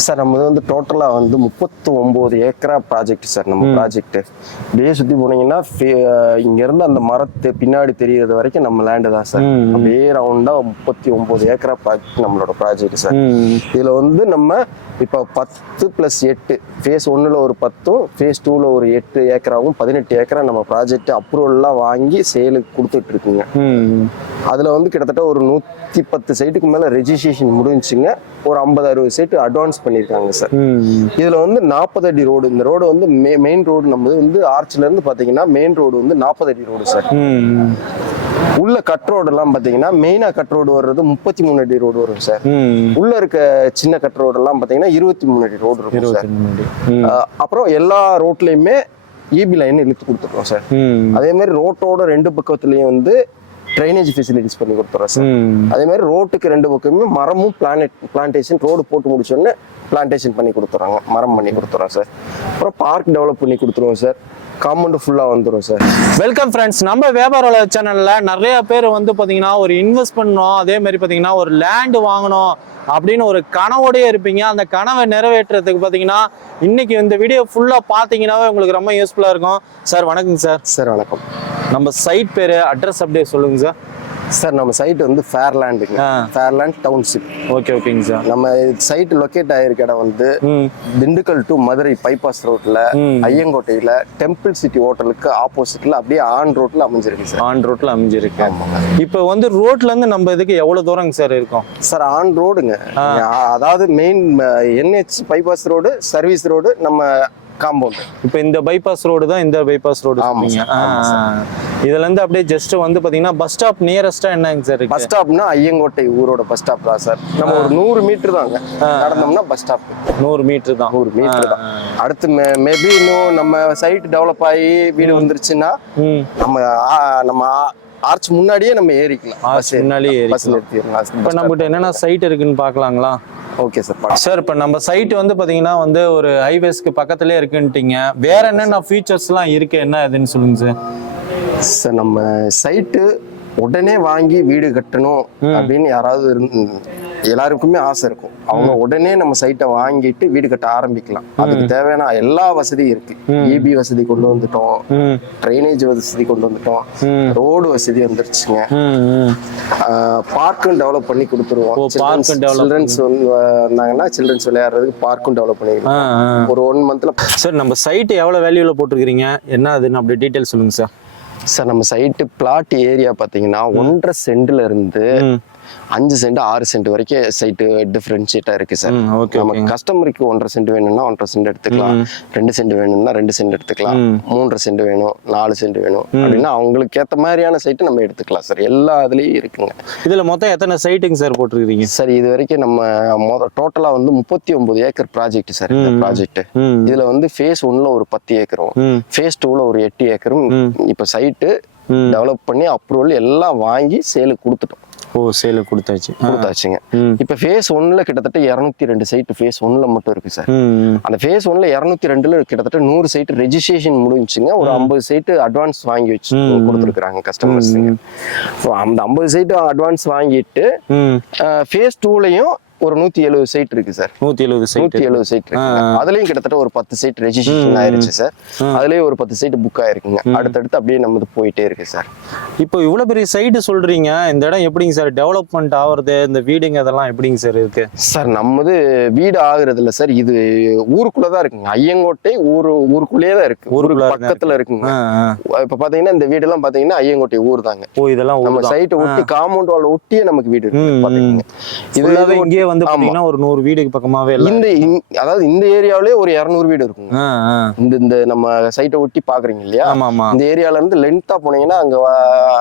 Sir நம்ம வந்து டோட்டலா வந்து முப்பத்தி ஒன்பது ஏக்கரா ப்ராஜெக்ட் சார் நம்ம ப்ராஜெக்ட் அப்படியே சுத்தி போனீங்கன்னா ஃபே- இங்க இருந்து அந்த மரத்து பின்னாடி தெரியறது வரைக்கும் நம்ம லேண்டு தான் சார். அப்படியே ரவுண்டா முப்பத்தி ஒன்பது ஏக்கரா ப்ராஜெக்ட் நம்மளோட ப்ராஜெக்ட் சார். இதுல வந்து நம்ம இப்போ பத்து ப்ளஸ் எட்டு ஃபேஸ் ஒன்றில் ஒரு பத்தும் ஃபேஸ் டூவில் ஒரு எட்டு ஏக்கராவும் பதினெட்டு ஏக்கரா நம்ம ப்ராஜெக்ட் அப்ரூவல்லாம் வாங்கி சேலுக்கு கொடுத்துட்டு இருக்குங்க. அதில் வந்து கிட்டத்தட்ட ஒரு நூற்றி பத்து சைட்டுக்கு மேலே ரெஜிஸ்ட்ரேஷன் முடிஞ்சுங்க ஒரு ஐம்பது அறுபது சைட்டு அட்வான்ஸ் பண்ணியிருக்காங்க சார். இதில் வந்து நாற்பது அடி ரோடு இந்த ரோடு வந்து மெயின் ரோடு நம்ம வந்து ஆர்ச்லேருந்து பார்த்தீங்கன்னா மெயின் ரோடு வந்து நாற்பது அடி ரோடு சார். உள்ள கட் ரோடெல்லாம் பார்த்தீங்கன்னா மெயினாக கட் ரோடு வர்றது முப்பத்தி மூணு அடி ரோடு வரும் சார். உள்ள இருக்க சின்ன கட் ரோடெல்லாம் பார்த்தீங்கன்னா இருபத்தி மூணு அடி ரோடு இருக்கும் சார். அப்புறம் எல்லா ரோட்லையுமே இபி லைன் இழுத்து கொடுத்துருக்கோம் சார். அதே மாதிரி ரோட்டோட ரெண்டு பக்கத்துலயும் வந்து ட்ரைனேஜ் ஃபெசிலிட்டிஸ் பண்ணி கொடுத்துறோம் சார். அதே மாதிரி ரோட்டுக்கு ரெண்டு பக்கமே மரமும் பிளானட் பிளான்டேஷன் ரோடு போட்டு முடிச்சோடனே பிளான்டேஷன் பண்ணி கொடுத்துறாங்க. மரம் பண்ணி கொடுத்துறோம் சார். அப்புறம் பார்க் டெவலப் பண்ணி கொடுத்துருவோம் சார். காம்பவுண்டு ஃபுல்லாக வந்துடும் சார். வெல்கம் ஃப்ரெண்ட்ஸ் நம்ம வியாபார சேனல்ல நிறைய பேர் வந்து பாத்தீங்கன்னா ஒரு இன்வெஸ்ட் பண்ணணும். அதே மாதிரி பாத்தீங்கன்னா ஒரு லேண்ட் வாங்கணும். அப்படின்னு ஒரு கனவோடயே இருப்பீங்க. அந்த கனவை நிறைவேற்றுறதுக்கு பாத்தீங்கன்னா இன்னைக்கு இந்த வீடியோ ஃபுல்லா பாத்தீங்கன்னாவே உங்களுக்கு ரொம்ப யூஸ்ஃபுல்லா இருக்கும். சார் வணக்கங்க சார். சார் வணக்கம். நம்ம சைட் பேரு அட்ரஸ் அப்படியே சொல்லுங்க சார். சார் நம்ம சைட் வந்து ஃபேர்லேண்டுங்க. ஃபேர்லேண்ட் டவுன்ஷிப் ஓகே ஓகேங்க சார். நம்ம சைட் லொக்கேட் ஆயிருக்க இடம் வந்து திண்டுக்கல் டு மதுரை பைபாஸ் ரோட்ல ம். ஐயங்கோட்டையில டெம்பிள் சிட்டி ஹோட்டலுக்கு ஆப்போசிட்ல அப்படியே ஆன் ரோட்ல அமைஞ்சிருக்கு சார். ஆன் ரோட்ல அமைஞ்சிருக்கு. இப்போ வந்து ரோட்ல இருந்து நம்ம இதுக்கு எவ்வளவு தூரங்க சார் இருக்கும்? சார் ஆன் ரோடுங்க அதாவது main NH bypass road service road நம்ம காம்பவுண்ட் இப்போ இந்த பைபாஸ் ரோடு தான் இந்த பைபாஸ் ரோடு இதுல இருந்து அப்படியே ஜஸ்ட் வந்து பாத்தீங்கன்னா பஸ் ஸ்டாப் நியரஸ்டா என்னங்க சார் பஸ் ஸ்டாப்னா ஐயங்கோட்டை ஊரோட பஸ் ஸ்டாப் தான் சார். நம்ம ஒரு நூறு மீட்டர் தாங்க. நடந்தோம்னா பஸ் ஸ்டாப் நூறு மீட்டர் தான். நூறு மீட்டர் தான். அடுத்து மேபி இன்னும் நம்ம சைட் டெவலப் ஆகி வீடு வந்துருச்சுன்னா நம்ம நம்ம ஆர்ச் முன்னாடியே நம்ம ஏறிக்கலாம். முன்னாடியே நிறுத்திடலாம் இப்போ நம்மகிட்ட என்னென்ன சைட் இருக்குன்னு பார்க்கலாங்களா? ஓகே சார் சார் இப்போ நம்ம சைட் வந்து பாத்தீங்கன்னா வந்து ஒரு ஹைவேஸ்க்கு பக்கத்துலேயே இருக்குன்ட்டீங்க. வேற என்னென்ன ஃபீச்சர்ஸ்லாம் இருக்கு? என்ன இதுன்னு சொல்லுங்க சார் சார் நம்ம சைட்டு உடனே வாங்கி வீடு கட்டணும் அப்படின்னு யாராவது எல்லாருக்குமே ஆசை இருக்கும். அவங்க உடனே நம்ம சைட்டை வாங்கிட்டு வீடு கட்ட ஆரம்பிக்கலாம். அதுக்கு தேவையான எல்லா வசதியும் இருக்கு. இபி வசதி கொண்டு வந்துட்டோம். ட்ரைனேஜ் வசதி கொண்டு வந்துட்டோம். ரோடு வசதி வந்துருச்சுங்க. பார்க்கும் டெவலப் பண்ணி கொடுத்துருவோம். சில்ட்ரன்ஸ் வந்தாங்கன்னா சில்ட்ரன்ஸ் விளையாடுறதுக்கு பார்க்கும் டெவலப் பண்ணிக்கலாம். ஒரு ஒன் மந்த்ல சார் நம்ம சைட் எவ்வளோ வேல்யூவில் போட்டிருக்கிறீங்க? என்ன அதுன்னு அப்படி டீட்டெயில் சொல்லுங்க சார் சார் நம்ம சைட்டு பிளாட் ஏரியா பார்த்தீங்கன்னா ஒன்றரை சென்ட்ல இருந்து அஞ்சு சென்ட் ஆறு சென்ட் வரைக்கும் சைட்டு டிஃபரன்ஷியேட்டா இருக்கு சார் நம்ம கஸ்டமருக்கு ஒன்றரை சென்ட் வேணும்னா ஒன்றரை சென்ட் எடுத்துக்கலாம். ரெண்டு சென்ட் வேணும்னா ரெண்டு சென்ட் எடுத்துக்கலாம். மூன்றரை சென்ட் வேணும் நாலு சென்ட் வேணும் அப்படின்னா அவங்களுக்கு ஏத்த மாதிரியான சைட்டு நம்ம எடுத்துக்கலாம் சார் எல்லா இதுலயும் இருக்குங்க. இதில் மொத்தம் எத்தனை சைட்டுங்க சார் போட்டிருக்கிறீங்க? சார் இது வரைக்கும் நம்ம மொத டோட்டலா வந்து முப்பத்தி ஒன்பது ஏக்கர் ப்ராஜெக்ட் சார் இந்த ப்ராஜெக்ட் இதுல வந்து ஃபேஸ் ஒன்ல ஒரு பத்து ஏக்கரும் ஃபேஸ் டூல ஒரு எட்டு ஏக்கரும் இப்போ சைட்டு. டெவலப் பண்ணி அப்ரூவல் எல்லாம் வாங்கி சேலுக்கு கொடுத்துட்டோம். ஓ சேலு கொடுத்தாச்சு. கொடுத்தாச்சுங்க. இப்போ ஃபேஸ் ஒன்ல கிட்டத்தட்ட இரநூத்தி ரெண்டு சைட்டு ஃபேஸ் ஒன்ல மட்டும் இருக்கு சார். அந்த ஃபேஸ் ஒன்ல இரநூத்தி ரெண்டுல கிட்டத்தட்ட நூறு சைட்டு ரெஜிஸ்ட்ரேஷன் முடிஞ்சுங்க. ஒரு ஐம்பது சைட்டு அட்வான்ஸ் வாங்கி வச்சு கொடுத்துருக்காங்க கஸ்டமர்ஸுங்க அந்த ஐம்பது சைட்டு அட்வான்ஸ் வாங்கிட்டு ஃபேஸ் டூலையும் ஒரு நூத்தி எழுபது சைட் இருக்கு சார் நூற்றி எழுபது சைட் நூத்தி எழுபது சைட் இருக்கு. அதுலயும் கிட்டத்தட்ட ஒரு பத்து சைட் ரெஜிஸ்ட்ரேஷன் ஆயிருச்சு சார் அதுலயும் ஒரு பத்து சைட் புக் ஆயிருக்குங்க. அடுத்தடுத்து அப்படியே நம்மது போயிட்டே இருக்கு சார் இப்போ இவ்வளோ பெரிய சைட்டு சொல்றீங்க. இந்த இடம் எப்படிங்க சார் டெவலப்மெண்ட் ஆகுறது இந்த வீடுங்க அதெல்லாம் எப்படிங்க சார் இருக்கு? சார் நம்மது வீடு ஆகுறது இல்ல சார் இது ஊருக்குள்ளதான் இருக்குங்க. ஐயங்கோட்டை ஊரு ஊருக்குள்ளேயே தான் இருக்கு ஊருக்குள்ள ஊருக்கு பக்கத்துல இருக்குங்க. இப்ப பாத்தீங்கன்னா இந்த வீடு எல்லாம் பாத்தீங்கன்னா ஐயங்கோட்டை ஊர் தாங்க ஓ இதெல்லாம் நம்ம. சைட்டை ஒட்டி காம்பவுண்ட் வால் ஒட்டியே நமக்கு வீடு இருக்கு பாத்தீங்கன்னா. இது ஃபுல்லாவே இது இங்கேயே வந்து பாத்தீங்கன்னா ஒரு நூறு வீடுக்கு பக்கமாவே இந்த அதாவது இந்த ஏரியாவிலே ஒரு இரநூறு வீடு ஆ இந்த இந்த நம்ம சைட்டை ஒட்டி பாக்குறீங்க இல்லையா? இந்த ஏரியால இருந்து லென்த்தா போனீங்கன்னா அங்க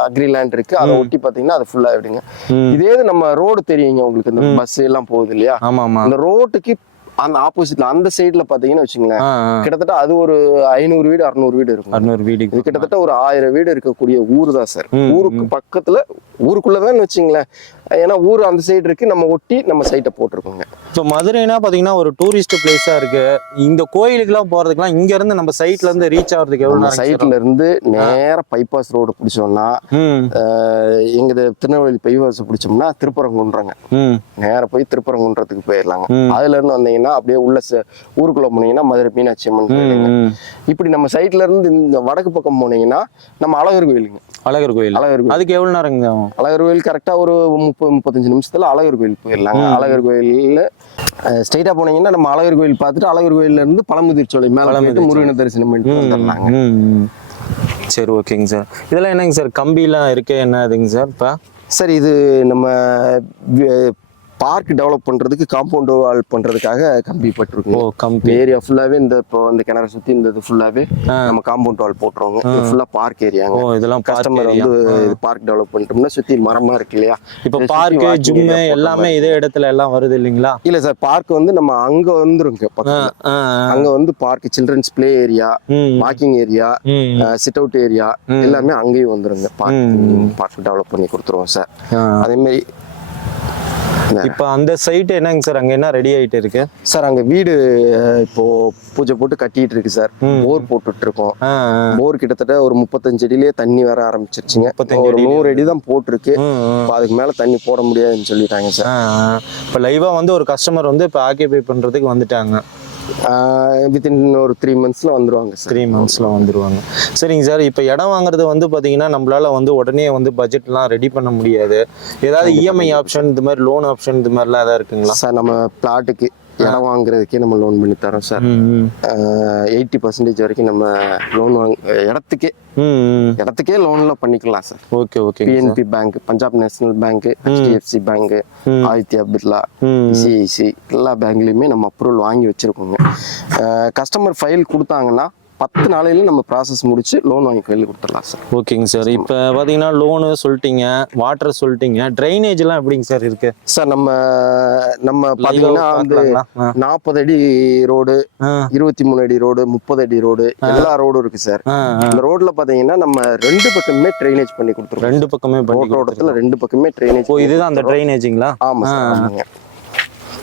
அக்ரி லேண்ட் இருக்கு. அதை ஒட்டி பாத்தீங்கன்னா அது ஃபுல்லா ஆயிடுங்க ம். இதே இது நம்ம ரோடு தெரியுங்க உங்களுக்கு. இந்த பஸ் எல்லாம் போகுது இல்லையா? அந்த ரோட்டுக்கு அந்த ஆப்போசிட்ல அந்த சைடுல பாத்தீங்கன்னா வச்சுங்களேன். கிட்டத்தட்ட அது ஒரு ஐநூறு வீடு அறுநூறு வீடு இருக்கும் அறுநூறு இது கிட்டத்தட்ட ஒரு ஆயிரம் வீடு இருக்கக்கூடிய ஊர் தான் சார். ஊருக்கு பக்கத்துல ஊருக்குள்ளதான் வச்சுங்களேன். ஏன்னா ஊர் அந்த சைடு இருக்கு நம்ம ஒட்டி நம்ம சைட்டை போட்டிருக்கோங்க. இப்போ மதுரைனா பார்த்தீங்கன்னா ஒரு டூரிஸ்ட் பிளேஸா இருக்கு. இந்த கோயிலுக்குலாம் போறதுக்குலாம் இங்க இருந்து நம்ம சைட்ல இருந்து ரீச் ஆகிறதுக்கு நேரம் சைட்ல இருந்து நேரா பைபாஸ் ரோடு பிடிச்சோம்னா ம். அஹ், எங்க இது திருநெல்வேலி பைபாஸ் பிடிச்சோம்னா திருப்பரங்குன்றங்க. ம். நேரா போய் திருப்பரங்குன்றத்துக்கு போயிடலாங்க. அதுல இருந்து வந்தீங்கன்னா அப்படியே உள்ள ஊருக்குள்ள போனீங்கன்னா மதுரை மீனாட்சி அம்மன் கோயிலுங்க. இப்படி நம்ம சைட்ல இருந்து இந்த வடக்கு பக்கம் போனீங்கன்னா நம்ம அழகர் கோயிலுங்க. அழகர் கோயில். அழகர் கோயில். அதுக்கு எவ்வளவு நேரங்க அழகர் கோயில் கரெக்டா ஒரு முப்பது முப்பத்தஞ்சு நிமிஷத்துல அழகர் கோயில் போயிடலாங்க. அழகர் கோயில்ல ஸ்ட்ரைட்டா போனீங்கன்னா நம்ம அழகர் கோயில் பார்த்துட்டு அழகர் கோயில்ல இருந்து பழமுதிர் சோலை மேல முருகனை தரிசனம் பண்ணிட்டு வந்துடலாங்க. சரி ஓகேங்க சார். இதெல்லாம் என்னங்க சார்? கம்பிலாம் இருக்கு என்ன இதுங்க சார் இப்போ? சார் இது நம்ம பார்க் டெவலப் பண்றதுக்கு காம்பவுண்ட் வால் பண்றதுக்காக கம்பி ஓ பட்டிருக்கோம் கம்பி ஏரியா ஃபுல்லாவே இந்த இப்போ இந்த கிணறு சுத்தி இந்த இது ஃபுல்லாவே ஆ. நம்ம காம்பவுண்ட் வால் போட்டுருவோங்க இது ஃபுல்லா பார்க் ஓ ஏரியாங்க இதெல்லாம் பார்க் கஸ்டமர் வந்து இது பார்க் டெவலப் பண்ணிட்டோம்னா சுத்தி மரமா இருக்கு இல்லையா? இப்போ walking ஜிம்மு எல்லாமே. இதே இடத்துல எல்லாம் வருது இல்லைங்களா? இல்ல சார் பார்க் வந்து நம்ம அங்க வந்துருங்க. அங்க வந்து park children's play area walking area sit out area. எல்லாமே அங்கேயும் வந்துருங்க. பார்க். பார்க் டெவலப் பண்ணி கொடுத்துருவோம் சார். அதே மாதிரி இப்போ அந்த சைட் என்னங்க சார் அங்க என்ன ரெடி ஆயிட்டு இருக்கு? சார் அங்க வீடு இப்போ பூஜை போட்டு கட்டிட்டு இருக்கு சார். போர் போட்டுட்டு இருக்கோம். போர் கிட்டத்தட்ட ஒரு முப்பத்தஞ்சு அடியிலேயே தண்ணி வர ஆரம்பிச்சிருச்சுங்க. 35 ஒரு நூறு அடி தான் போட்டிருக்கு அதுக்கு மேல தண்ணி போட முடியாதுன்னு சொல்லிட்டாங்க சார். இப்போ லைவா வந்து ஒரு கஸ்டமர் வந்து இப்போ ஆக்கியபை பண்றதுக்கு வந்துட்டாங்க. வித்தின் ஒரு த்ரீ மந்த்ஸ்ல வந்துருவாங்க சார் த்ரீ மந்த்ஸ்ல வந்துருவாங்க. சரிங்க சார் இப்போ இடம் வாங்குறது வந்து பாத்தீங்கன்னா நம்மளால வந்து உடனே வந்து பட்ஜெட்லாம் ரெடி பண்ண முடியாது. ஏதாவது இஎம்ஐ ஆப்ஷன் இந்த மாதிரி லோன் ஆப்ஷன் இது மாதிரிலாம் ஏதாவது இருக்குங்களா? சார் நம்ம பிளாட்டுக்கு இடம் வாங்குறதுக்கே நம்ம லோன் பண்ணி தரோம் சார். எயிட்டி பர்சன்டேஜ் வரைக்கும் நம்ம லோன் வாங்க இடத்துக்கே. இடத்துக்கே லோன்ல பண்ணிக்கலாம் sir okay okay PNB bank Punjab national bank HDFC bank. Aditya Birla ம். ஐசிஐசி எல்லா பேங்க்லயுமே நம்ம அப்ரூவல் வாங்கி வச்சிருக்கோங்க கஸ்டமர் ஃபைல் கொடுத்தாங்கன்னா பத்து நாளையில நம்ம ப்ராசஸ் முடிச்சு லோன் வாங்கி கையில் கொடுத்துடலாம் சார் ஓகேங்க சார் இப்போ பார்த்தீங்கன்னா லோனு சொல்லிட்டீங்க வாட்டர் சொல்லிட்டீங்க ட்ரைனேஜ்லாம் எப்படிங்க சார் இருக்கு? சார் நம்ம நம்ம பாத்தீங்கன்னா வந்து. நாற்பது அடி ரோடு இருபத்தி மூணு அடி ரோடு முப்பது அடி ரோடு எல்லா ரோடும் இருக்கு சார். இந்த ரோட்ல பாத்தீங்கன்னா நம்ம ரெண்டு பக்கமே ட்ரைனேஜ் பண்ணி கொடுத்துருவோம் ரெண்டு பக்கமே பண்ணி ரோட் ரோடத்துல ரெண்டு பக்கமே ட்ரைனேஜ் இதுதான் அந்த ட்ரைனேஜுங்களா ஆமா சார் ஆமாங்க.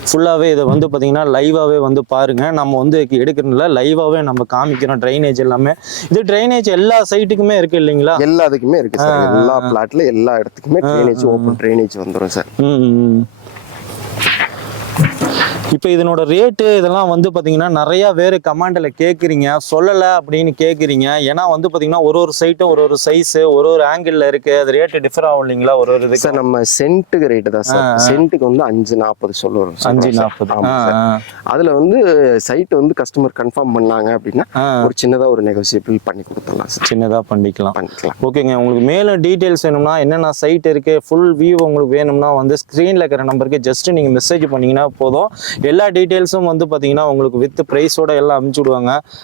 ஃபுல்லாகவே இதை வந்து பார்த்தீங்கன்னா லைவாகவே வந்து பாருங்க. நம்ம வந்து எடுக்கிறதுல லைவாகவே நம்ம காமிக்கிறோம் ட்ரைனேஜ் எல்லாமே. இது ட்ரைனேஜ் எல்லா சைட்டுக்குமே இருக்கு இல்லைங்களா? எல்லாத்துக்குமே இருக்கு சார் எல்லா பிளாட்ல எல்லா இடத்துக்குமே ட்ரைனேஜ் ஓப்பன் ட்ரைனேஜ் வந்துரும் சார் ம். இப்போ இதனோட ரேட்டு இதெல்லாம் வந்து பார்த்தீங்கன்னா நிறைய பேர் கமாண்டில் கேட்குறீங்க சொல்லலை அப்படின்னு கேட்குறீங்க ஏன்னா வந்து பார்த்தீங்கன்னா ஒரு ஒரு சைட்டும் ஒரு ஒரு சைஸு ஒரு ஒரு ஆங்கிளில் இருக்கு. அது ரேட்டு டிஃபர் ஆகும் இல்லைங்களா? ஒரு ஒரு இதுக்கு. சார் நம்ம சென்ட்டுக்கு ரேட்டு தான் சார். சென்ட்டுக்கு வந்து அஞ்சு நாற்பது சொல்லுவோம் அஞ்சு நாற்பது அதுல வந்து சைட் வந்து கஸ்டமர் கன்ஃபார்ம் பண்ணாங்க அப்படின்னா. ஒரு சின்னதா ஒரு நெகோசியபிள் பண்ணி கொடுத்துடலாம் சார். சின்னதாக பண்ணிக்கலாம். பண்ணிக்கலாம். ஓகேங்க. உங்களுக்கு மேலும் டீட்டெயில்ஸ் வேணும்னா என்னென்ன சைட் இருக்கு ஃபுல் வியூ உங்களுக்கு வேணும்னா வந்து ஸ்க்ரீனில் இருக்கிற நம்பருக்கு ஜஸ்ட் நீங்கள் மெசேஜ் பண்ணீங்கன்னா போதும். எல்லா டீட்டெயில்ஸும் வந்து பார்த்தீங்கன்னா உங்களுக்கு வித் ப்ரைஸோட எல்லாம் அமுச்சு விடுவாங்க.